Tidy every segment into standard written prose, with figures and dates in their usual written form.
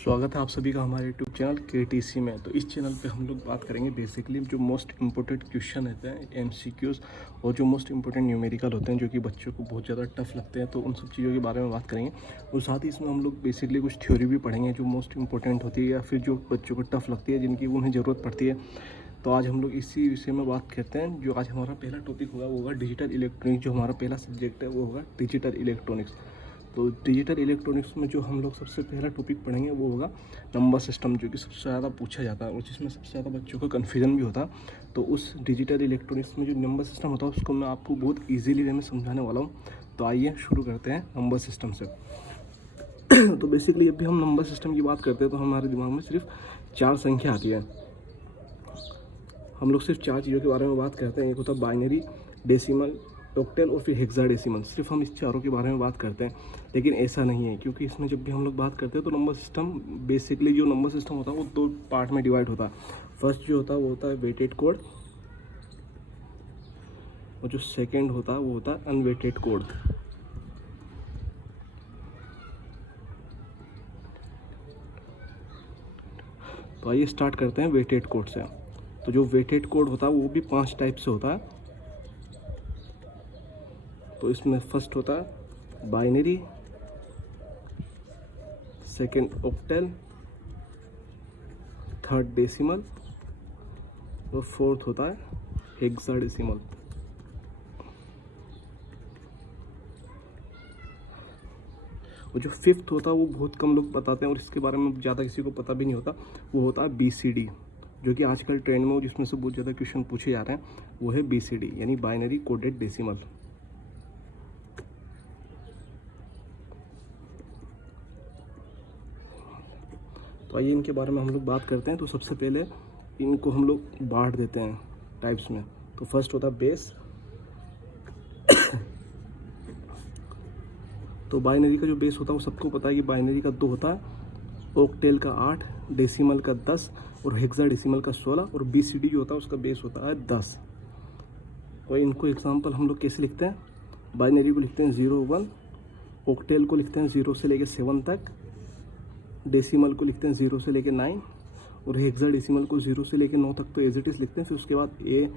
स्वागत है आप सभी का हमारे यूट्यूब चैनल KTC में। तो इस चैनल पे हम लोग बात करेंगे बेसिकली जो मोस्ट इम्पोर्टेंट क्वेश्चन होते हैं MCQs और जो मोस्ट इम्पोर्टेंट न्यूमेरिकल होते हैं जो कि बच्चों को बहुत ज़्यादा टफ लगते हैं, तो उन सब चीज़ों के बारे में बात करेंगे। और साथ ही इसमें हम लोग बेसिकली कुछ थ्योरी भी पढ़ेंगे जो मोस्ट इम्पोर्टेंट होती है या फिर जो बच्चों को टफ लगती है, जिनकी उन्हें ज़रूरत पड़ती है। तो आज हम लोग इसी विषय में बात करते हैं। जो आज हमारा पहला टॉपिक होगा वो होगा डिजिटल इलेक्ट्रॉनिक्स। जो हमारा पहला सब्जेक्ट है वो होगा डिजिटल इलेक्ट्रॉनिक्स। तो डिजिटल इलेक्ट्रॉनिक्स में जो हम लोग सबसे पहला टॉपिक पढ़ेंगे वो होगा नंबर सिस्टम, जो कि सबसे ज़्यादा पूछा जाता है और जिसमें सबसे ज़्यादा बच्चों को कन्फ्यूजन भी होता है। तो उस डिजिटल इलेक्ट्रॉनिक्स में जो नंबर सिस्टम होता है उसको मैं आपको बहुत ईजीली वे में समझाने वाला हूँ। तो आइए शुरू करते हैं नंबर सिस्टम से। तो बेसिकली जब भी हम नंबर सिस्टम की बात करते हैं तो हमारे दिमाग में सिर्फ 4 संख्या आती है। हम लोग सिर्फ 4 चीज़ों के बारे में बात करते हैं। एक होता है बाइनरी, डेसिमल, ऑक्टल और फिर हेक्साडेसिमल। सिर्फ हम इस चारों के बारे में बात करते हैं, लेकिन ऐसा नहीं है, क्योंकि इसमें जब भी हम लोग बात करते हैं तो नंबर सिस्टम बेसिकली जो नंबर सिस्टम होता है वो 2 पार्ट में डिवाइड होता है। फर्स्ट जो होता है वो होता है वेटेड कोड और जो सेकेंड होता है वो होता है अनवेटेड कोड। तो आइए स्टार्ट करते हैं वेटेड कोड से। तो जो वेटेड कोड होता है वो भी 5 टाइप से होता है। तो इसमें फर्स्ट होता है binary, second octal, third decimal और फोर्थ होता है हेक्साडेसिमल। और जो फिफ्थ होता है वो बहुत कम लोग बताते हैं और इसके बारे में ज़्यादा किसी को पता भी नहीं होता। वो होता है BCD, जो कि आजकल ट्रेंड में हो, जिसमें से बहुत ज़्यादा क्वेश्चन पूछे जा रहे हैं। वो है BCD यानी बाइनरी कोडेड डेसिमल। तो आइए इनके बारे में हम लोग बात करते हैं। तो सबसे पहले इनको हम लोग बांट देते हैं टाइप्स में। तो फर्स्ट होता है बेस। तो बाइनरी का जो बेस होता है वो सबको पता है कि बाइनरी का 2 होता है, ऑक्टेल का 8, डेसिमल का 10 और हेक्साडेसिमल का 16 और BCD जो होता है उसका बेस होता है 10। और इनको एग्जांपल हम लोग कैसे लिखते हैं? बाइनरी को लिखते हैं 0 1, ऑक्टेल को लिखते हैं 0 से लेकर 7 तक, डेसिमल को लिखते हैं 0 से लेकर 9 और हेक्साडेसिमल को 0 से लेकर 9 तक तो एज इट इज़ लिखते हैं। फिर उसके बाद A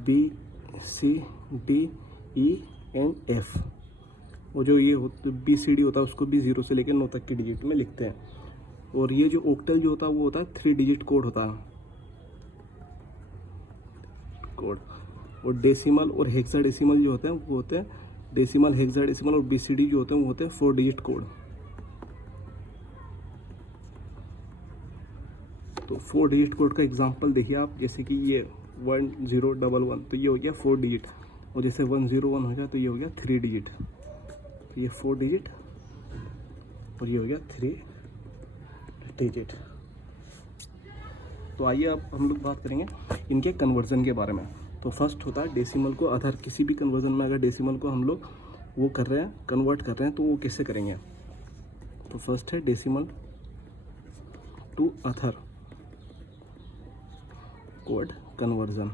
B C D E and F। और जो ये BCD होता है उसको भी 0 से लेकर 9 तक की डिजिट में लिखते हैं। और ये जो ऑक्टल जो होता है वो होता है 3 डिजिट कोड होता है कोड। और डेसिमल और हेक्साडेसिमल जो होते हैं वो होते हैं डेसिमल, हेक्साडेसिमल और BCD जो होते हैं वो होते हैं 4 डिजिट कोड। तो 4 डिजिट कोड का एग्जांपल देखिए आप, जैसे कि ये 1011, तो ये हो गया 4 डिजिट। और जैसे 101 हो गया तो ये हो गया 3 डिजिट। तो ये 4 डिजिट और ये हो गया 3 डिजिट। तो आइए अब हम लोग बात करेंगे इनके कन्वर्जन के बारे में। तो फर्स्ट होता है डेसिमल को अदर। किसी भी कन्वर्जन में अगर डेसिमल को हम लोग वो कर रहे हैं, कन्वर्ट कर रहे हैं, तो वो कैसे करेंगे? तो फर्स्ट है decimal to other code conversion.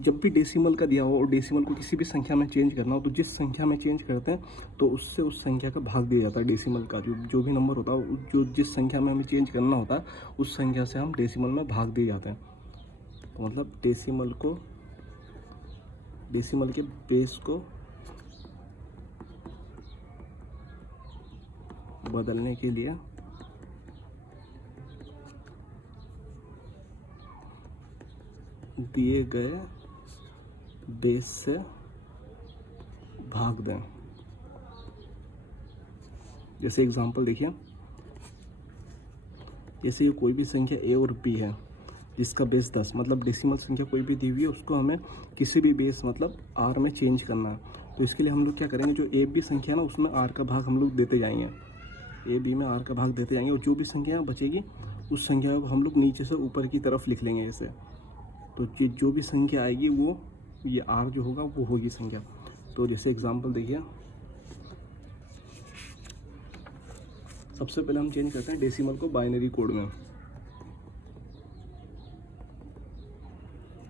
जब भी डेसिमल का दिया हो और डेसिमल को किसी भी संख्या में चेंज करना हो, तो जिस संख्या में चेंज करते हैं तो उससे उस संख्या का भाग दिया जाता है। डेसिमल का जो भी नंबर होता है, जो जिस संख्या में हमें चेंज करना होता है उस संख्या से हम डेसिमल में भाग दिए जाते हैं। तो मतलब डेसिमल के बेस को बदलने के लिए दिए गए बेस से भाग दें। जैसे एग्जांपल देखिए, जैसे कोई भी संख्या A और B है जिसका बेस 10, मतलब डेसिमल संख्या कोई भी दी हुई है उसको हमें किसी भी बेस मतलब R में चेंज करना है। तो इसके लिए हम लोग क्या करेंगे, जो A B संख्या ना उसमें R का भाग हम लोग देते जाएंगे, A B में R का भाग देते जाएंगे। और जो भी संख्या बचेगी उस संख्या को हम लोग नीचे से ऊपर की तरफ लिख लेंगे ऐसे। तो जो भी संख्या आएगी वो ये R जो होगा वो होगी संख्या। तो जैसे एग्जांपल देखिए, सबसे पहले हम चेंज करते हैं डेसिमल को बाइनरी कोड में।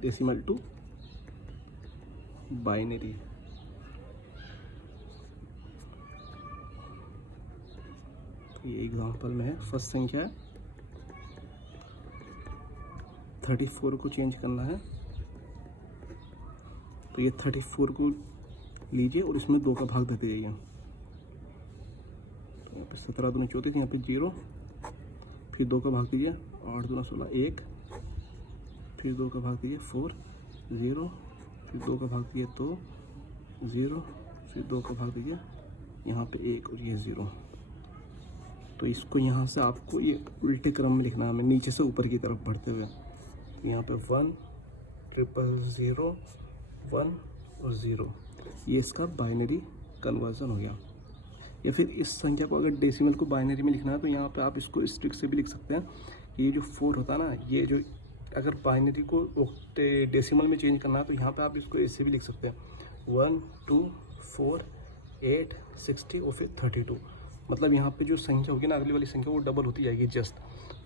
Decimal to binary. ये एग्जांपल में है, फर्स्ट संख्या है 34 को चेंज करना है, तो ये 34 को लीजिए और इसमें 2 का भाग देते जाइए। तो यहाँ पे 17 दूनी 34, यहाँ पे 0, फिर 2 का भाग दीजिए, 8 दूना 16 1, फिर 2 का भाग दीजिए 4 0, फिर 2 का भाग दीजिए 2 0, फिर 2 का भाग दीजिए यहाँ पे 1 और ये 0। तो इसको यहाँ से आपको ये उल्टे क्रम में लिखना है हमें, नीचे से ऊपर की तरफ बढ़ते हुए। यहाँ पे 1 0 0 1 और 0, ये इसका बाइनरी कन्वर्जन हो गया। या फिर इस संख्या को अगर डेसिमल को बाइनरी में लिखना है तो यहाँ पे आप इसको इस ट्रिक से भी लिख सकते हैं। ये जो 4 होता है ना, ये जो अगर बाइनरी को डेसिमल में चेंज करना है तो यहाँ पे आप इसको इससे भी लिख सकते हैं 1 2 4 8 60 और फिर 32। मतलब यहाँ पे जो संख्या होगी ना, अगली वाली संख्या वो डबल होती जाएगी, जस्ट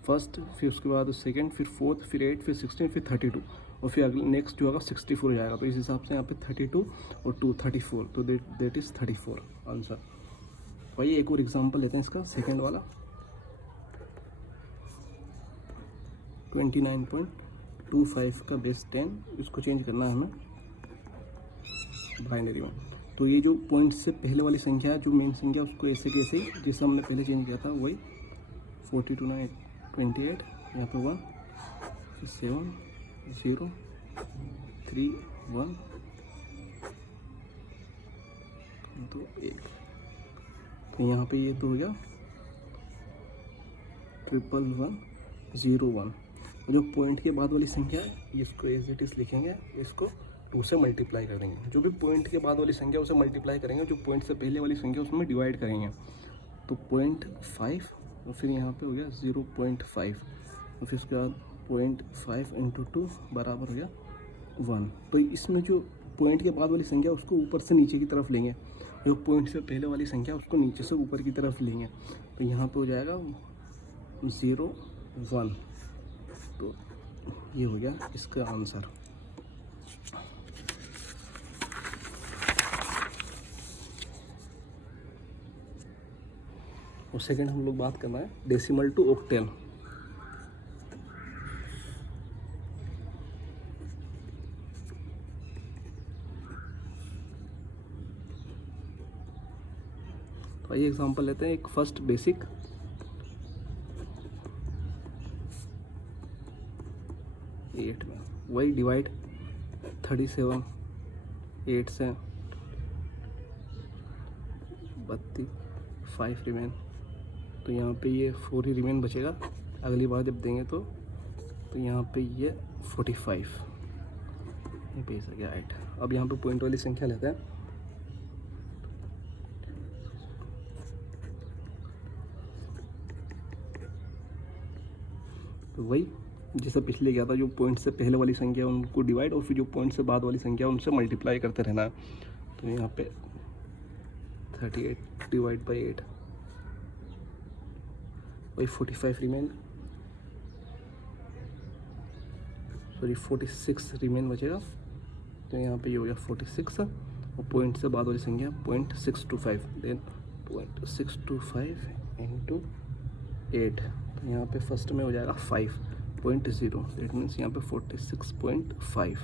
फर्स्ट, फिर उसके बाद सेकंड, फिर फोर्थ, फिर 8, फिर 16, फिर 32 और फिर अगले नेक्स्ट जो होगा 64 हो जाएगा। तो इस हिसाब से यहाँ पे 32 और 2 34, तो देट इज़ 34 आंसर। भाई एक और एग्जांपल लेते हैं इसका, सेकंड वाला 29.25 का बेस 10, इसको चेंज करना है हमें बाइनरी में। तो ये जो पॉइंट से पहले वाली संख्या है, जो मेन संख्या, उसको ऐसे कैसे ही जैसे हमने पहले चेंज किया था वही 42 9 28, यहाँ पे 1 7 0 3 1 2 1। तो यहाँ पे ये तो हो गया 11101। जो पॉइंट के बाद वाली संख्या है इसको एज इट इज लिखेंगे, इसको 2 से मल्टीप्लाई कर देंगे। जो भी पॉइंट के बाद वाली संख्या उसे मल्टीप्लाई करेंगे, जो पॉइंट से पहले वाली संख्या उसमें डिवाइड करेंगे। तो 0.5 और फिर यहाँ पे हो गया 0.5 और फिर उसके बाद 0.5 × 2 बराबर हो गया 1। तो इसमें जो पॉइंट के बाद वाली संख्या उसको ऊपर से नीचे की तरफ लेंगे, जो पॉइंट से पहले वाली संख्या उसको नीचे से ऊपर की तरफ लेंगे। तो यहाँ पे हो जाएगा 0 1। तो ये हो गया इसका आंसर। और सेकंड हम लोग बात करना है डेसिमल टू ऑक्टेल। तो आइए एग्जांपल लेते हैं, एक फर्स्ट बेसिक 8 में वही डिवाइड 37 8 से 32 5 रिमेन। तो यहाँ पे ये 4 ही रिमेन बचेगा, अगली बार जब देंगे तो यहाँ पे ये 45, ये पे आ गया 8। अब यहाँ पे पॉइंट वाली संख्या लेते हैं। तो वही जैसे पिछले गया था, जो पॉइंट से पहले वाली संख्या उनको डिवाइड और फिर जो पॉइंट से बाद वाली संख्या उनसे मल्टीप्लाई करते रहना है। तो यहाँ पे 38 डिवाइड बाई 8, वही 45 रिमेन, सॉरी 46 रिमेन बचेगा। तो यहाँ पे ये हो गया 46 और पॉइंट से बाद वाली संख्या 0.625, देन 0.625 × 8। तो यहाँ पे फर्स्ट में हो जाएगा 5.0, दैट मीन्स यहाँ पे 46.5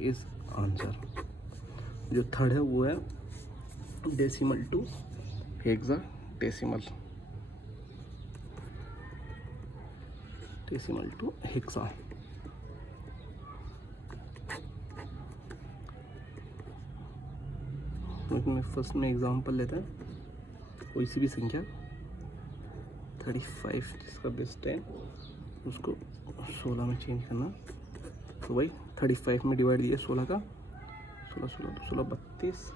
इज आंसर। जो थर्ड है वो है decimal to hexadecimal, decimal to hexa. First में एग्जांपल लेते हैं, कोई सी भी संख्या 35 जिसका बेस 10, उसको 16 में चेंज करना। तो भाई 35 में डिवाइड दिया 16 का, 16 32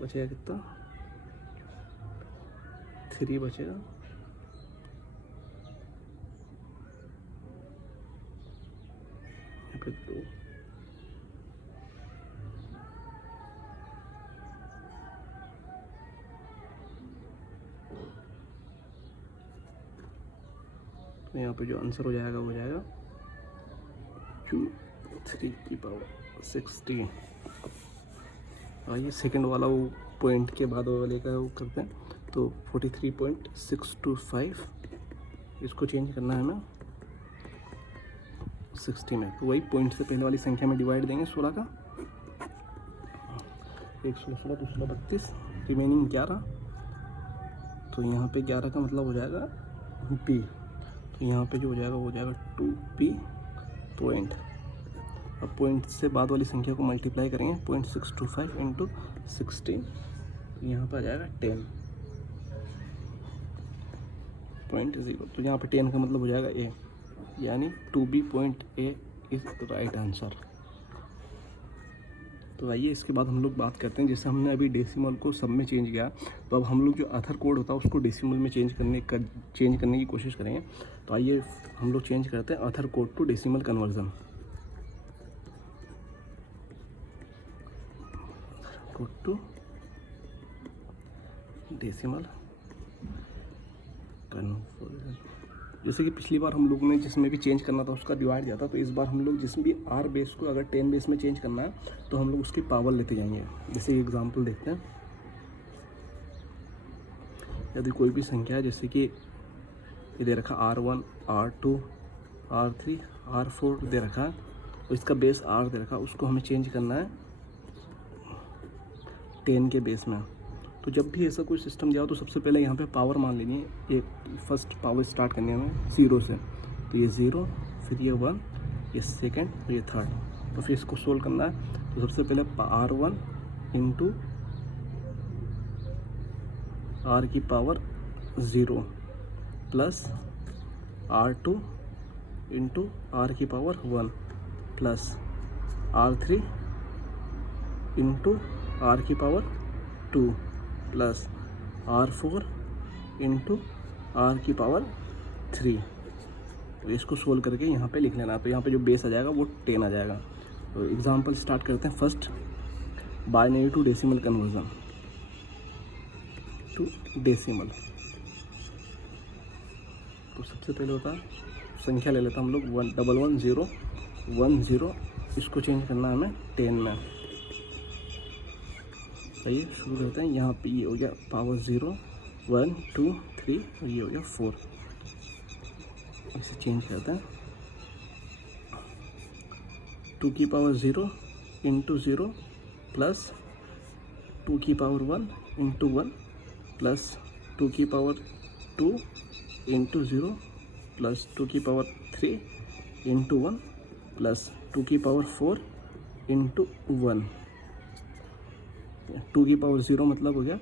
बचेगा कितना, 3 बचेगा, यहाँ पे 2, तो यहाँ पे जो आंसर हो जाएगा वो हो जाएगा 3 की पावर 16। आइए सेकंड वाला वो पॉइंट के बाद वाले का वो करते हैं। तो 43.625 इसको चेंज करना है हमें 60 में। तो वही पॉइंट से पहले वाली संख्या में डिवाइड देंगे 16 का, 1 16 16 2 16 32, रिमेनिंग 11। तो यहाँ पे 11 का मतलब हो जाएगा p। तो यहाँ पे जो हो जाएगा वो हो जाएगा 2p पॉइंट। अब पॉइंट से बाद वाली संख्या को मल्टीप्लाई करेंगे 0.625 इंटू 16, तो यहाँ पर आ जाएगा 10.0। तो यहाँ पे 10 का मतलब हो जाएगा a, यानी 2b.a इज राइट आंसर। तो आइए इसके बाद हम लोग बात करते हैं, जैसे हमने अभी डेसिमल को सब में चेंज किया, तो अब हम लोग जो अदर कोड होता है उसको डेसिमल में चेंज करने की कोशिश करेंगे। तो आइए हम लोग चेंज करते हैं other code to decimal conversion. Code to decimal conversion. जैसे कि पिछली बार हम लोगों ने जिसमें भी चेंज करना था उसका डिवाइड दिया था, तो इस बार हम लोग जिसमें भी आर बेस को अगर 10 बेस में चेंज करना है तो हम लोग उसकी पावर लेते जाएंगे। जैसे एग्जांपल देखते हैं, यदि कोई भी संख्या है जैसे कि ये दे रखा R1 R2 R3 R4 दे रखा है, तो इसका बेस R दे रखा, उसको हमें चेंज करना है 10 के बेस में। तो जब भी ऐसा कोई सिस्टम दिया हो तो सबसे पहले यहाँ पे पावर मान लेनी है। एक फर्स्ट पावर स्टार्ट करनी है हमें 0 से, तो ये 0, फिर ये 1, ये सेकंड, फिर ये थर्ड। तो फिर इसको सोल्व करना है। तो सबसे पहले R1 इंटू R की power 0 plus R2 into R की power 1 plus R3 into R की power 2 plus R4 into R की पावर 3। तो इसको सोल्व करके यहाँ पे लिख लेना। तो यहाँ पे जो बेस आ जाएगा वो 10 आ जाएगा। तो एग्जांपल स्टार्ट करते हैं। First, binary to decimal conversion to decimal. तो सबसे पहले होता है संख्या ले लेता हम लोग 111010, इसको चेंज करना है हमें 10 में। आइए शुरू करते हैं। यहाँ पे ये हो गया पावर 0 1 2 3 और ये हो गया 4। इसे चेंज करते हैं 2 की पावर 0 इंटू 0 प्लस 2 की पावर 1 इंटू 1 प्लस 2 की पावर 2 इंटू 0 प्लस 2 की पावर 3 इंटू 1 प्लस 2 की पावर 4 इंटू 1। 2 की पावर 0 मतलब हो गया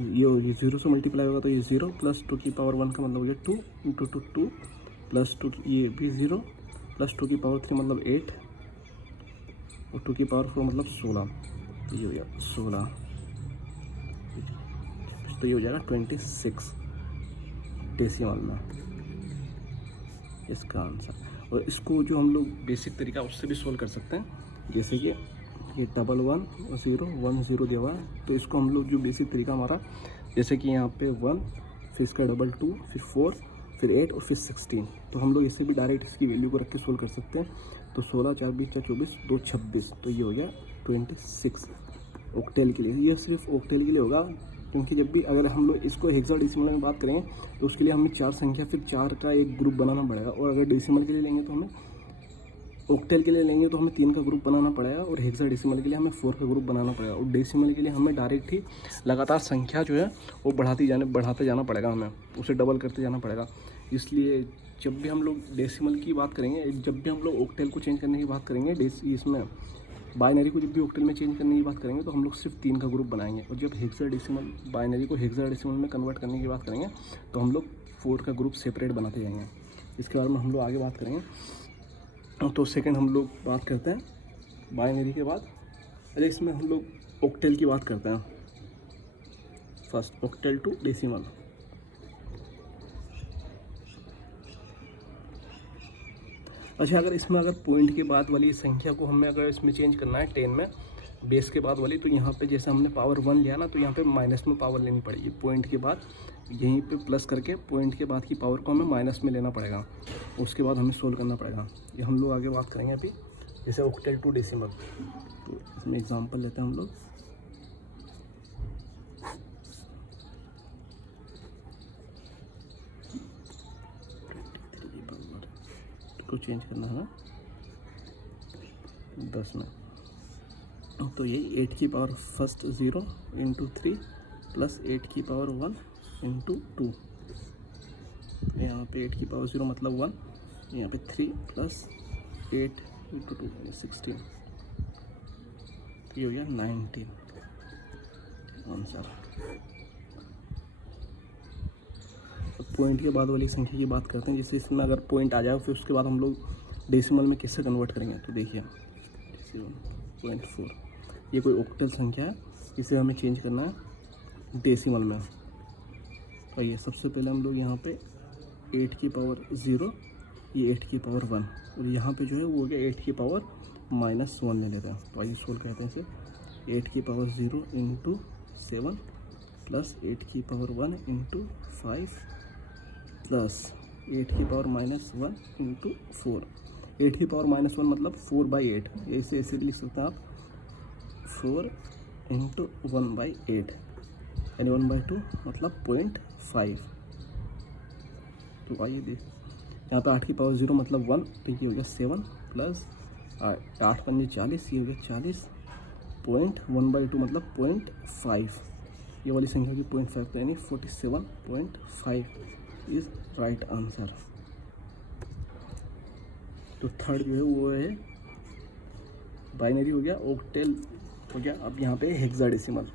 ये 0 से मल्टीप्लाई होगा तो ये 0 प्लस 2 की पावर 1 का मतलब हो गया 2 इंटू 2 2 प्लस 2 ये भी 0 प्लस 2 की पावर 3 मतलब 8 और 2 की पावर 4 मतलब 16। तो ये हो गया 16। तो ये हो जाएगा 26 डेसिमल में इसका आंसर। और इसको जो हम लोग बेसिक तरीका उससे भी सोल्व कर सकते हैं। जैसे कि ये 1110 दिया हुआ है, तो इसको हम लोग जो बेसिक तरीका हमारा, जैसे कि यहाँ पे 1 फिर इसका 2 फिर 4 फिर 8 और फिर 16, तो हम लोग इससे भी डायरेक्ट इसकी वैल्यू को रख के सोल्व कर सकते हैं। तो 16 4 20 4 24 2 26, तो ये हो गया 26 ऑक्टेल के लिए। ये सिर्फ ऑक्टेल के लिए होगा, क्योंकि जब भी अगर हम लोग इसको हेक्साडेसिमल में बात करें तो उसके लिए हमें 4 संख्या फिर 4 का एक ग्रुप बनाना पड़ेगा। और अगर डेसिमल के लिए लेंगे तो हमें, ऑक्टेल के लिए लेंगे तो हमें 3 का ग्रुप बनाना पड़ेगा, और हेक्साडेसिमल के लिए हमें 4 का ग्रुप बनाना पड़ेगा। और डेसिमल के लिए हमें डायरेक्ट ही लगातार संख्या जो है वो बढ़ाते जाना पड़ेगा, हमें उसे डबल करते जाना पड़ेगा। इसलिए जब भी हम लोग डेसिमल की बात करेंगे, जब भी हम लोग ऑक्टेल को चेंज करने की बात करेंगे, इसमें बाइनरी को जब भी ऑक्टेल में चेंज करने की बात करेंगे तो हम लोग सिर्फ 3 का ग्रुप बनाएंगे। और जब हेक्साडेसिमल बाइनरी को हेक्साडेसिमल में कन्वर्ट करने की बात करेंगे तो हम लोग 4 का ग्रुप सेपरेट बनाते जाएंगे। इसके बारे में हम लोग आगे बात करेंगे। तो सेकंड हम लोग बात करते हैं बाइनरी के बाद। अरे इसमें हम लोग ऑक्टेल की बात करते हैं। First octal to decimal. अच्छा, अगर इसमें अगर पॉइंट के बाद वाली संख्या को हमें अगर इसमें चेंज करना है 10 में बेस के बाद वाली, तो यहाँ पे जैसे हमने पावर 1 लिया ना, तो यहाँ पे माइनस में पावर लेनी पड़ेगी। पॉइंट के बाद यहीं पे प्लस करके पॉइंट के बाद की पावर को हमें माइनस में लेना पड़ेगा, उसके बाद हमें सोल्व करना पड़ेगा। ये हम लोग आगे बात करेंगे अभी। जैसे ऑक्टेल टू डेसिमल। तो इसमें एग्जांपल लेते हैं हम लोग। को चेंज करना है 10 में, तो ये 8 की पावर फर्स्ट 0 इंटू 3 प्लस 8 की पावर 1 इंटू 2। यहाँ पे 8 की पावर 0 मतलब 1, यहाँ पे 3 प्लस 8 इंटू 2 16, तो ये हो गया 19 आंसर। पॉइंट के बाद वाली संख्या की बात करते हैं। जैसे इसमें अगर पॉइंट आ जाए फिर उसके बाद हम लोग डेसिमल में कैसे कन्वर्ट करेंगे। तो देखिए 0.4 ये कोई ऑक्टल संख्या है, इसे हमें चेंज करना है डेसिमल में। तो ये सबसे पहले हम लोग यहाँ पे 8 की पावर 0, ये 8 की पावर 1, और यहाँ पे जो है वो हो गया 8 की पावर -1 ले लेते हैं। तो आइए सोल्व करते हैं इसे। 8 की पावर 0 इंटू 7 प्लस 8 की पावर 1 इंटू 5 प्लस 8 की पावर -1 इंटू 4। 8 की पावर -1 मतलब 4/8, ऐसे ऐसे लिख सकते हैं आप, 4 इंटू 1/8 यानी 1/2 मतलब 0.5। तो आइए देख, यहाँ पे 8 की पावर 0 मतलब 1, तो ये हो गया 7 प्लस 8 पंजे 40, ये हो गया 40, 1/2 मतलब 0.5। ये वाली संख्या की 0.5 तो यानी 47.5 इज राइट आंसर। तो थर्ड जो है वो है बाइनरी हो गया, ऑक्टेल हो गया। अब यहाँ पे हेक्साडेसिमल।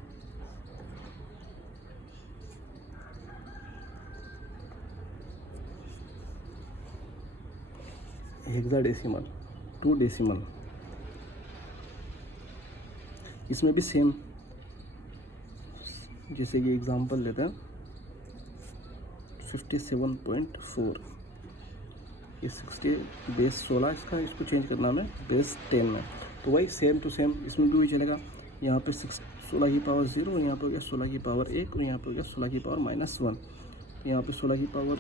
हेक्साडेसिमल टू डेसिमल, इसमें भी सेम, जैसे कि एग्जांपल लेते हैं 57.4, ये 60 बेस 16 इसका, इसको चेंज करना हमें बेस 10 में। तो वही सेम टू सेम इसमें भी वही चलेगा। यहाँ पे 16 की पावर 0, यहाँ पे हो गया 16 की पावर 1, और यहाँ पे हो गया 16 की पावर -1। यहाँ पे 16 की पावर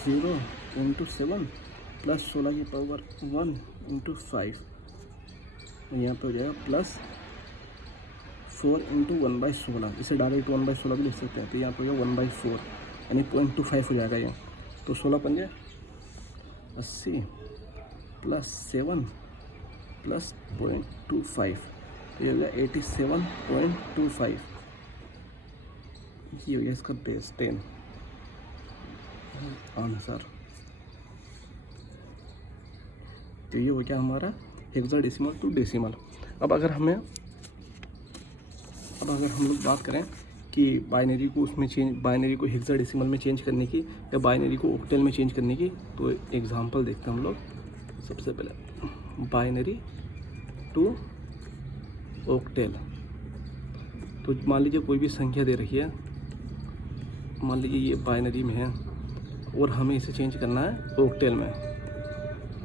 0 इंटू 7 प्लस 16 की पावर 1 इंटू 5, और यहाँ पे हो जाएगा प्लस 4 इंटू 1/16। इसे डायरेक्ट 1/16 भी लिख सकते हैं। तो यहाँ पे हो गया 1/4 यानी 0.25 हो जाएगा ये। तो 16 पंजे 80 प्लस 7 प्लस 0.25, तो ये हो गया 87.25। ये हो गया इसका बेस 10 आंसर। तो ये हो गया हमारा हेक्साडेसिमल टू डेसिमल। अब अगर हम लोग बात करें कि बाइनरी को बाइनरी को हेक्साडेसिमल में चेंज करने की या बाइनरी को ऑक्टेल में चेंज करने की, तो एग्जांपल देखते हैं हम लोग। सबसे पहले बाइनरी टू ऑक्टेल। तो मान लीजिए कोई भी संख्या दे रही है, मान लीजिए ये बाइनरी में है और हमें इसे चेंज करना है ऑक्टेल में।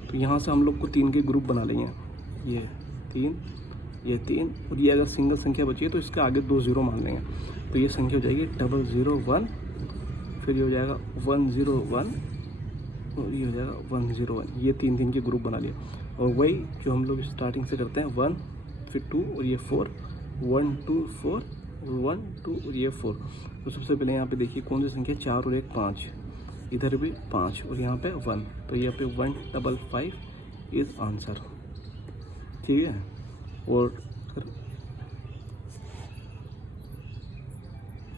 तो यहाँ से हम लोग को 3 के ग्रुप बना लेंगे, ये 3, ये 3, और ये अगर सिंगल संख्या बची है तो इसके आगे 2 0 मान लेंगे। तो ये संख्या हो जाएगी 001, फिर ये हो जाएगा 101, और ये हो जाएगा 101। ये 3 के ग्रुप बना लिए। और वही जो हम लोग स्टार्टिंग से करते हैं 1, फिर 2, और ये 4, 1 2 4, 1 2, और ये 4। तो सबसे पहले यहाँ पे देखिए कौन सी संख्या, 4 और 1 5, इधर भी 5, और यहाँ पे 1, तो यहाँ पे 155 इज आंसर। ठीक है। और